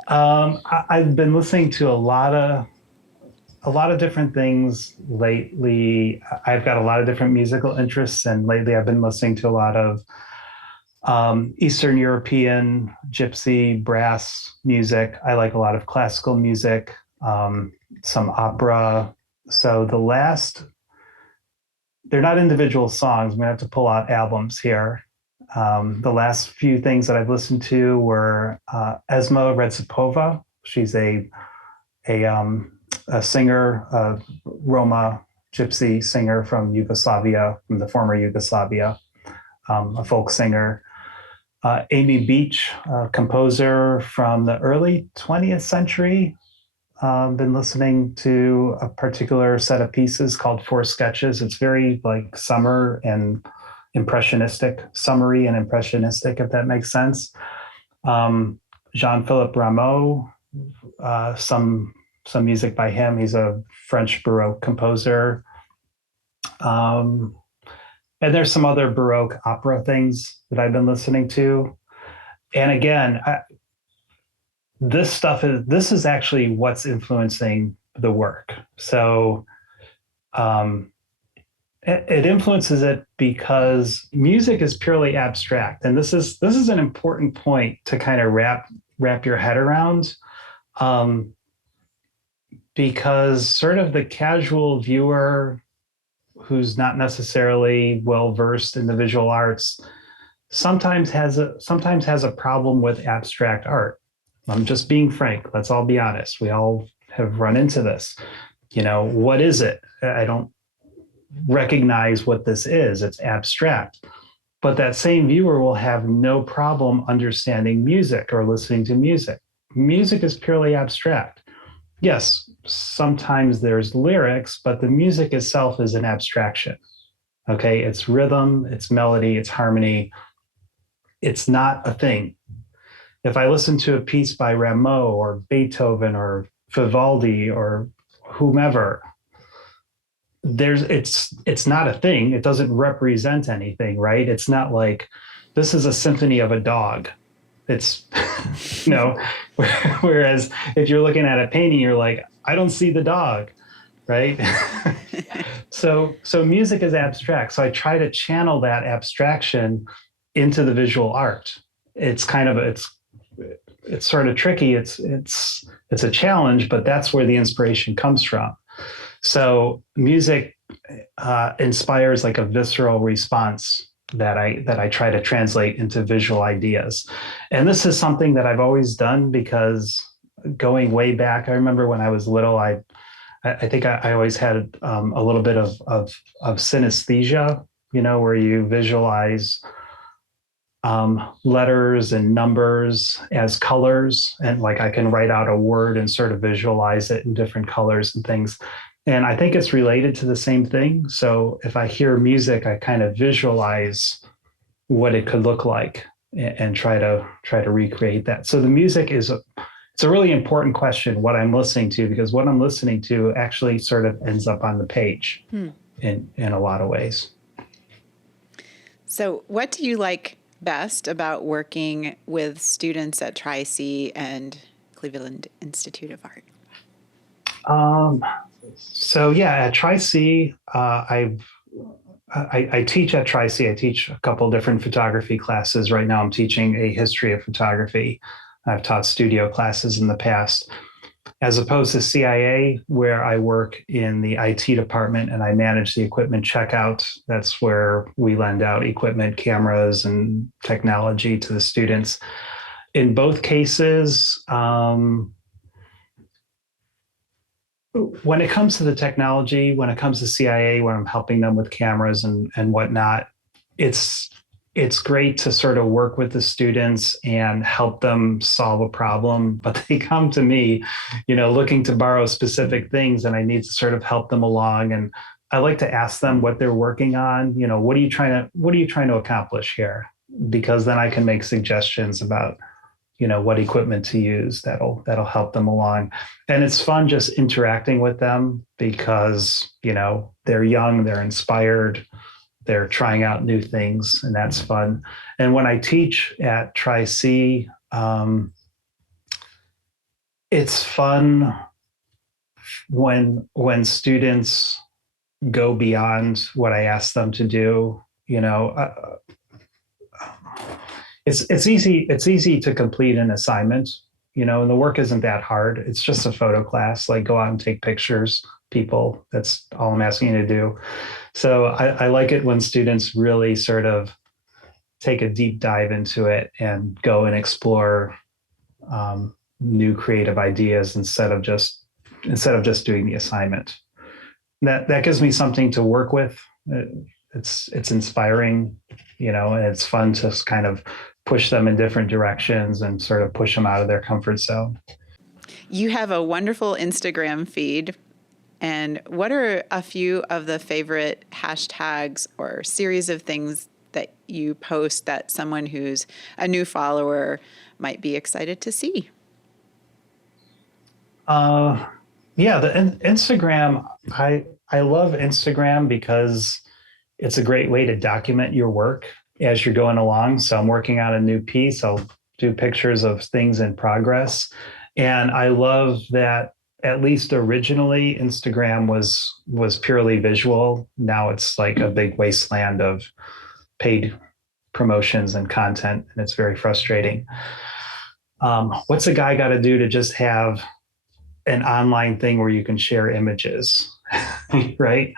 I've been listening to a lot of different things lately. I've got a lot of different musical interests, and lately I've been listening to a lot of Eastern European gypsy brass music. I like a lot of classical music, some opera. So they're not individual songs. I'm gonna have to pull out albums here. The last few things that I've listened to were Esma Redzipova. She's a singer, a Roma gypsy singer from Yugoslavia, from the former Yugoslavia, a folk singer. Amy Beach, a composer from the early 20th century. Been listening to a particular set of pieces called Four Sketches. It's very like summer and impressionistic, summery and impressionistic, if that makes sense. Jean-Philippe Rameau, some music by him. He's a French Baroque composer. And there's some other Baroque opera things that I've been listening to. And again, this is actually what's influencing the work. So it influences it because music is purely abstract. And this is an important point to kind of wrap your head around. Because sort of the casual viewer who's not necessarily well versed in the visual arts sometimes has a problem with abstract art. I'm just being frank. Let's all be honest. We all have run into this. What is it? I don't recognize what this is. It's abstract. But that same viewer will have no problem understanding music or listening to music. Music is purely abstract. Yes, sometimes there's lyrics, but the music itself is an abstraction. Okay, it's rhythm, it's melody, it's harmony. It's not a thing. If I listen to a piece by Rameau or Beethoven or Vivaldi or whomever, it's not a thing. It doesn't represent anything, right? It's not like this is a symphony of a dog. It's, whereas if you're looking at a painting, you're like, I don't see the dog, right? So music is abstract. So I try to channel that abstraction into the visual art. It's sort of tricky. It's a challenge, but that's where the inspiration comes from. So music inspires like a visceral response that I try to translate into visual ideas. And this is something that I've always done because going way back, I remember when I was little, I think I always had a little bit of synesthesia, where you visualize letters and numbers as colors. And like I can write out a word and sort of visualize it in different colors and things. And I think it's related to the same thing. So if I hear music, I kind of visualize what it could look like and try to recreate that. So the music it's a really important question, what I'm listening to, because what I'm listening to actually sort of ends up on the page in a lot of ways. So what do you like best about working with students at Tri-C and Cleveland Institute of Art? So yeah, at Tri-C, I teach at Tri-C. I teach a couple different photography classes. Right now I'm teaching a history of photography. I've taught studio classes in the past, as opposed to CIA, where I work in the IT department and I manage the equipment checkout. That's where we lend out equipment, cameras, and technology to the students. In both cases, when it comes to the technology, when it comes to CIA, when I'm helping them with cameras and whatnot, it's great to sort of work with the students and help them solve a problem. But they come to me, looking to borrow specific things, and I need to sort of help them along. And I like to ask them what they're working on. What are you trying to accomplish here? Because then I can make suggestions about what equipment to use that'll help them along. And it's fun just interacting with them because they're young, they're inspired, they're trying out new things, and that's fun. And when I teach at Tri-C, it's fun when students go beyond what I ask them to do. It's easy to complete an assignment, and the work isn't that hard. It's just a photo class, like go out and take pictures, people. That's all I'm asking you to do. So I like it when students really sort of take a deep dive into it and go and explore new creative ideas instead of just doing the assignment. That gives me something to work with. It's inspiring, and it's fun to kind of push them in different directions and sort of push them out of their comfort zone. You have a wonderful Instagram feed. And what are a few of the favorite hashtags or series of things that you post that someone who's a new follower might be excited to see? The Instagram, I love Instagram because it's a great way to document your work as you're going along. So I'm working on a new piece. I'll do pictures of things in progress. And I love that at least originally Instagram was purely visual. Now it's like a big wasteland of paid promotions and content, and it's very frustrating. What's a guy got to do to just have an online thing where you can share images, right?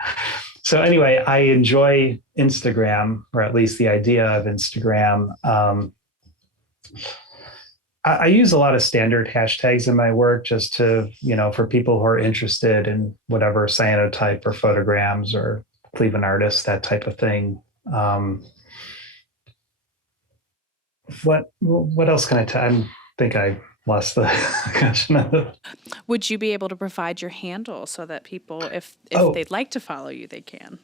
So anyway, I enjoy Instagram, or at least the idea of Instagram. I use a lot of standard hashtags in my work just to, for people who are interested in whatever cyanotype or photograms or Cleveland artists, that type of thing. What else can I tell? I think I lost the question. Would you be able to provide your handle so that people, if they'd like to follow you, they can?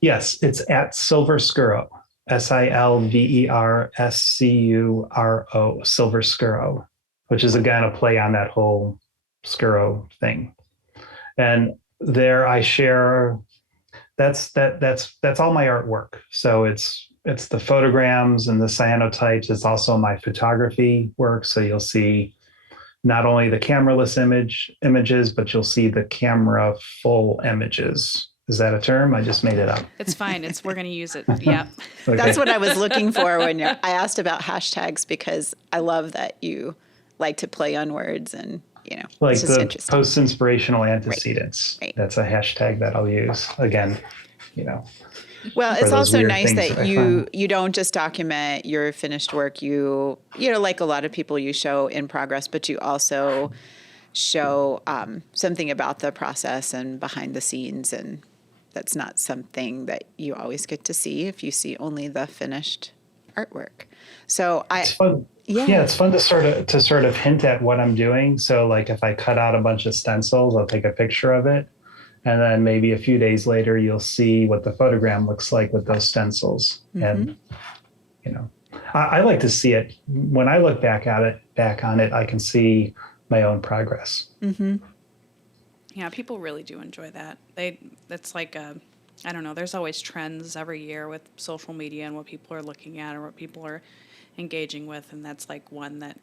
Yes, it's at Silver Scuro, SILVERSCURO, Silver Scuro, which is again a play on that whole Scuro thing. And there I share, that's all my artwork. So it's the photograms and the cyanotypes. It's also my photography work. So you'll see not only the cameraless images, but you'll see the camera full images. Is that a term? I just made it up. It's fine. We're going to use it. Yeah. Okay. That's what I was looking for when I asked about hashtags, because I love that you like to play on words and, like it's just the interesting. Post-inspirational antecedents. Right. That's a hashtag that I'll use again, Well, it's those also weird nice things that that I you don't just document your finished work. You like a lot of people, you show in progress, but you also show something about the process and behind the scenes. And that's not something that you always get to see if you see only the finished artwork. So it's fun. Yeah, it's fun to sort of hint at what I'm doing. So like if I cut out a bunch of stencils, I'll take a picture of it. And then maybe a few days later, you'll see what the photogram looks like with those stencils. Mm-hmm. And, I like to see it. When I look back on it, I can see my own progress. Mm-hmm. Yeah, people really do enjoy that. It's like, I don't know, there's always trends every year with social media and what people are looking at or what people are engaging with. And that's like one that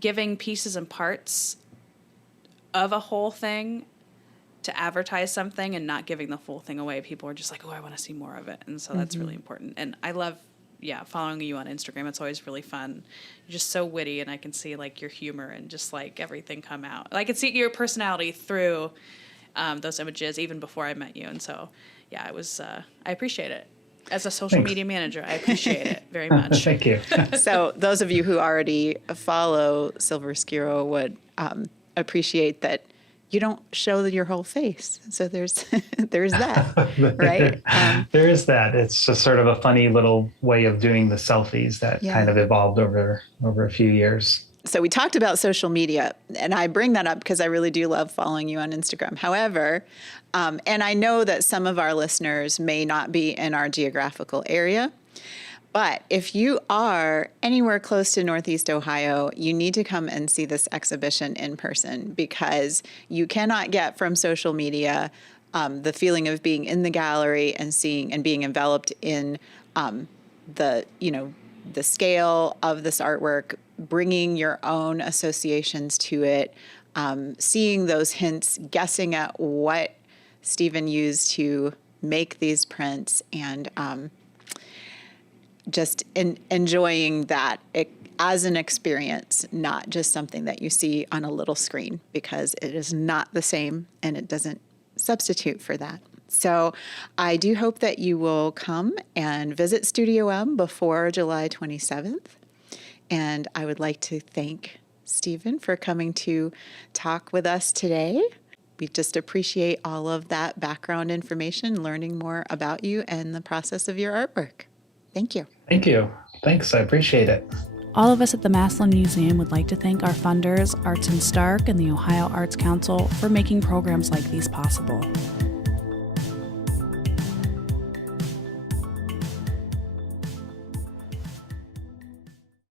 giving pieces and parts of a whole thing to advertise something and not giving the full thing away. People are just like, oh, I want to see more of it. And so that's really important. And I love, following you on Instagram. It's always really fun. You're just so witty, and I can see like your humor and just like everything come out. I can see your personality through those images even before I met you. And so, it was, I appreciate it. As a social media manager, I appreciate it very much. Thank you. So those of you who already follow Silver Scuro would appreciate that you don't show your whole face. So there's there's that, right? There is that. It's just sort of a funny little way of doing the selfies that kind of evolved over a few years. So we talked about social media, and I bring that up because I really do love following you on Instagram. However, and I know that some of our listeners may not be in our geographical area, but if you are anywhere close to Northeast Ohio, you need to come and see this exhibition in person, because you cannot get from social media the feeling of being in the gallery and seeing and being enveloped in the scale of this artwork, bringing your own associations to it, seeing those hints, guessing at what Steven used to make these prints, and just enjoying that as an experience, not just something that you see on a little screen, because it is not the same and it doesn't substitute for that. So I do hope that you will come and visit Studio M before July 27th. And I would like to thank Steven for coming to talk with us today. We just appreciate all of that background information, learning more about you and the process of your artwork. Thank you. Thank you. Thanks. I appreciate it. All of us at the Massland Museum would like to thank our funders, Arts and Stark and the Ohio Arts Council, for making programs like these possible.